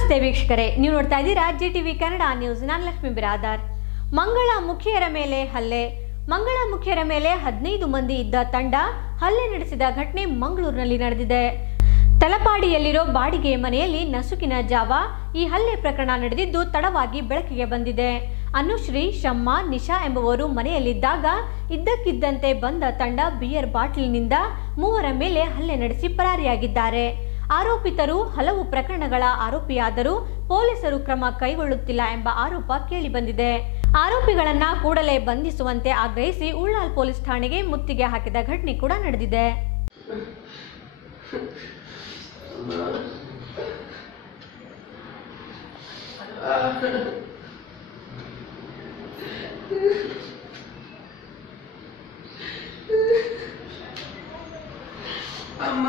ವೀಕ್ಷಕರೇ, ನೀವು ನೋಡ್ತಾ ಇದ್ದೀರಾ ಜಿ ಟಿವಿ ಕನ್ನಡ ನ್ಯೂಸ್ ನಾನು ಲಕ್ಷ್ಮಿ ಬಿರಾದಾರ್. ಮಂಗಳ ಮುಖಿಯರ ಮೇಲೆ ಹಲ್ಲೆ. ಮಂಗಳ ಮುಖಿಯರ ಮೇಲೆ ಹದಿನೈದು ಮಂದಿ ಇದ್ದ ತಂಡ ಹಲ್ಲೆ ನಡೆಸಿದ ಘಟನೆ ಮಂಗಳೂರಿನಲ್ಲಿ ನಡೆದಿದೆ. ತಲಪಾಡಿಯಲ್ಲಿರೋ ಬಾಡಿಗೆ ಮನೆಯಲ್ಲಿ ನಸುಕಿನ ಜಾವ ಈ ಹಲ್ಲೆ ಪ್ರಕರಣ ನಡೆದಿದ್ದು ತಡವಾಗಿ ಬೆಳಕಿಗೆ ಬಂದಿದೆ. ಅನುಶ್ರೀ, ಶಮ್ಮ, ನಿಶಾ ಎಂಬುವರು ಮನೆಯಲ್ಲಿದ್ದಾಗ ಇದ್ದಕ್ಕಿದ್ದಂತೆ ಬಂದ ತಂಡ ಬಿಯರ್ ಬಾಟ್ಲಿನಿಂದ ಮೂವರ ಮೇಲೆ ಹಲ್ಲೆ ನಡೆಸಿ ಪರಾರಿಯಾಗಿದ್ದಾರೆ. ಆರೋಪಿತರು ಹಲವು ಪ್ರಕರಣಗಳ ಆರೋಪಿಯಾದರೂ ಪೊಲೀಸರು ಕ್ರಮ ಕೈಗೊಳ್ಳುತ್ತಿಲ್ಲ ಎಂಬ ಆರೋಪ ಕೇಳಿಬಂದಿದೆ. ಆರೋಪಿಗಳನ್ನ ಕೂಡಲೇ ಬಂಧಿಸುವಂತೆ ಆಗ್ರಹಿಸಿ ಉಳ್ಳಾಲ್ ಪೊಲೀಸ್ ಠಾಣೆಗೆ ಮುತ್ತಿಗೆ ಹಾಕಿದ ಘಟನೆ ಕೂಡ ನಡೆದಿದೆ. ಅಮ್ಮ.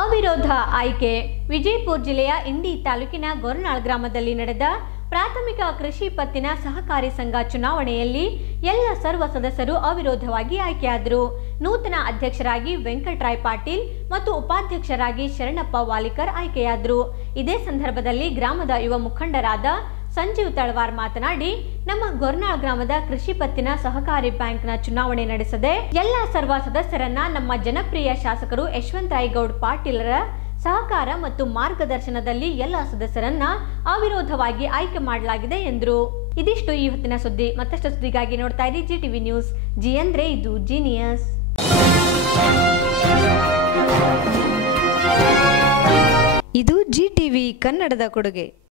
ಅವಿರೋಧ ಆಯ್ಕೆ. ವಿಜಯಪುರ ಜಿಲ್ಲೆಯ ಇಂಡಿ ತಾಲೂಕಿನ ಗೊರ್ನಾಳ್ ಗ್ರಾಮದಲ್ಲಿ ನಡೆದ ಪ್ರಾಥಮಿಕ ಕೃಷಿ ಪತ್ತಿನ ಸಹಕಾರಿ ಸಂಘ ಚುನಾವಣೆಯಲ್ಲಿ ಎಲ್ಲ ಸರ್ವ ಸದಸ್ಯರು ಅವಿರೋಧವಾಗಿ ಆಯ್ಕೆಯಾದರು. ನೂತನ ಅಧ್ಯಕ್ಷರಾಗಿ ವೆಂಕಟರಾಯ್ ಪಾಟೀಲ್ ಮತ್ತು ಉಪಾಧ್ಯಕ್ಷರಾಗಿ ಶರಣಪ್ಪ ವಾಲಿಕರ್ ಆಯ್ಕೆಯಾದರು. ಇದೇ ಸಂದರ್ಭದಲ್ಲಿ ಗ್ರಾಮದ ಯುವ ಮುಖಂಡರಾದ ಸಂಜೀವ್ ತಳವಾರ್ ಮಾತನಾಡಿ, ನಮ್ಮ ಗೊರ್ನಾಳ್ ಗ್ರಾಮದ ಕೃಷಿ ಪತ್ತಿನ ಸಹಕಾರಿ ಬ್ಯಾಂಕ್ನ ಚುನಾವಣೆ ನಡೆಸದೆ ಎಲ್ಲ ಸರ್ವ ಸದಸ್ಯರನ್ನ ನಮ್ಮ ಜನಪ್ರಿಯ ಶಾಸಕರು ಯಶವಂತ ಗೌಡ್ ಪಾಟೀಲರ ಸಹಕಾರ ಮತ್ತು ಮಾರ್ಗದರ್ಶನದಲ್ಲಿ ಎಲ್ಲ ಸದಸ್ಯರನ್ನ ಅವಿರೋಧವಾಗಿ ಆಯ್ಕೆ ಮಾಡಲಾಗಿದೆ ಎಂದರು. ಇದಿಷ್ಟು ಈ ಹೊತ್ತಿನ ಸುದ್ದಿ. ಮತ್ತಷ್ಟು ಸುದ್ದಿಗಾಗಿ ನೋಡ್ತಾ ಇರಿ ಜಿ ಟಿವಿ ನ್ಯೂಸ್. ಜಿ ಅಂದ್ರೆ ಇದು ಜೀನಿಯಸ್. ಇದು ಜಿ ಟಿವಿ ಕನ್ನಡದ ಕೊಡುಗೆ.